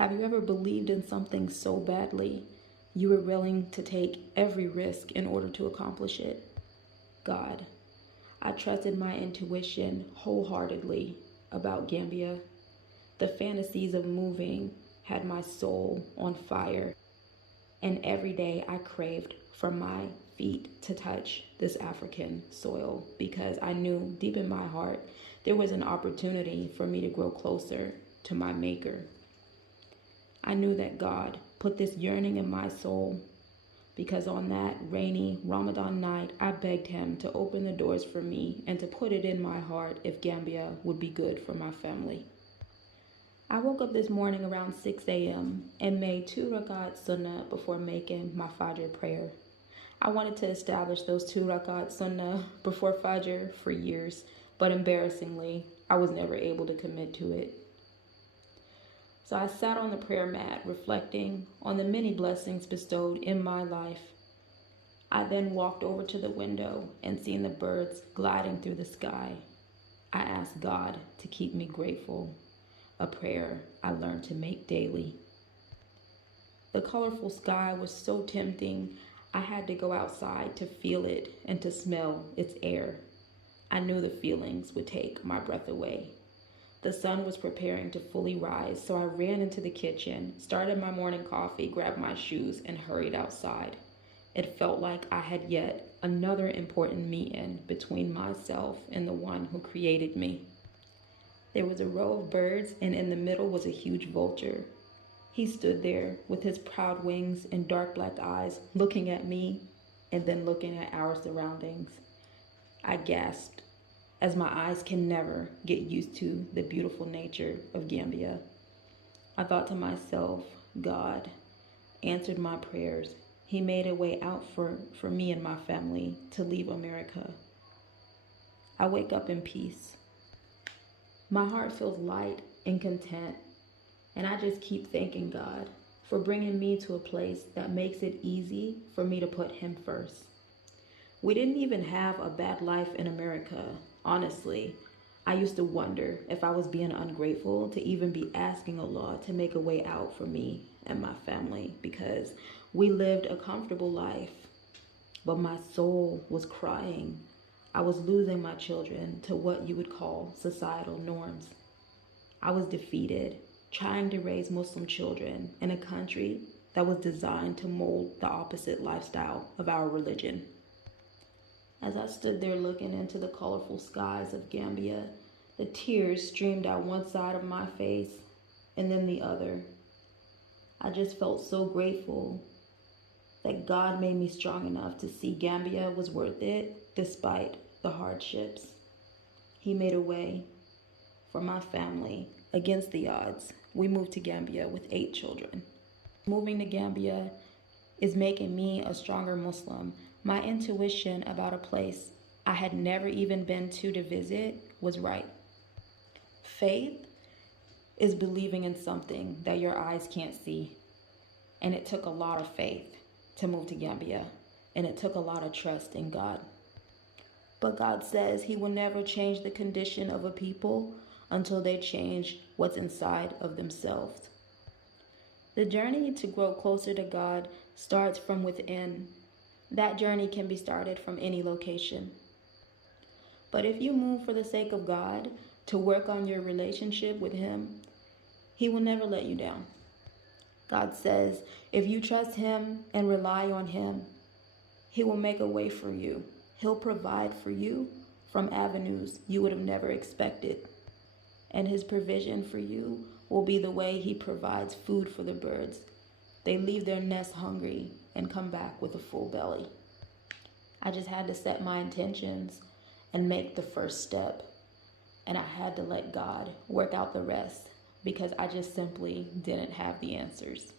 Have you ever believed in something so badly you were willing to take every risk in order to accomplish it? God. I trusted my intuition wholeheartedly about Gambia. The fantasies of moving had my soul on fire, and every day I craved for my feet to touch this African soil because I knew deep in my heart there was an opportunity for me to grow closer to my Maker. I knew that God put this yearning in my soul because on that rainy Ramadan night, I begged him to open the doors for me and to put it in my heart if Gambia would be good for my family. I woke up this morning around 6 a.m. and made 2 rakat sunnah before making my Fajr prayer. I wanted to establish those 2 rakat sunnah before Fajr for years, but embarrassingly, I was never able to commit to it. So I sat on the prayer mat, reflecting on the many blessings bestowed in my life. I then walked over to the window and seen the birds gliding through the sky. I asked God to keep me grateful, a prayer I learned to make daily. The colorful sky was so tempting, I had to go outside to feel it and to smell its air. I knew the feelings would take my breath away. The sun was preparing to fully rise, so I ran into the kitchen, started my morning coffee, grabbed my shoes, and hurried outside. It felt like I had yet another important meeting between myself and the one who created me. There was a row of birds, and in the middle was a huge vulture. He stood there with his proud wings and dark black eyes, looking at me and then looking at our surroundings. I gasped, as my eyes can never get used to the beautiful nature of Gambia. I thought to myself, God answered my prayers. He made a way out for me and my family to leave America. I wake up in peace. My heart feels light and content, and I just keep thanking God for bringing me to a place that makes it easy for me to put him first. We didn't even have a bad life in America. Honestly, I used to wonder if I was being ungrateful to even be asking Allah to make a way out for me and my family because we lived a comfortable life. But my soul was crying. I was losing my children to what you would call societal norms. I was defeated, trying to raise Muslim children in a country that was designed to mold the opposite lifestyle of our religion. As I stood there looking into the colorful skies of Gambia, the tears streamed down one side of my face and then the other. I just felt so grateful that God made me strong enough to see Gambia was worth it despite the hardships. He made a way for my family against the odds. We moved to Gambia with 8 children. Moving to Gambia is making me a stronger Muslim. My intuition about a place I had never even been to visit was right. Faith is believing in something that your eyes can't see. And it took a lot of faith to move to Gambia. And it took a lot of trust in God. But God says he will never change the condition of a people until they change what's inside of themselves. The journey to grow closer to God starts from within. That journey can be started from any location. But if you move for the sake of God to work on your relationship with him, he will never let you down. God says, if you trust him and rely on him, he will make a way for you. He'll provide for you from avenues you would have never expected. And his provision for you will be the way he provides food for the birds. They leave their nest hungry and come back with a full belly. I just had to set my intentions and make the first step. And I had to let God work out the rest because I just simply didn't have the answers.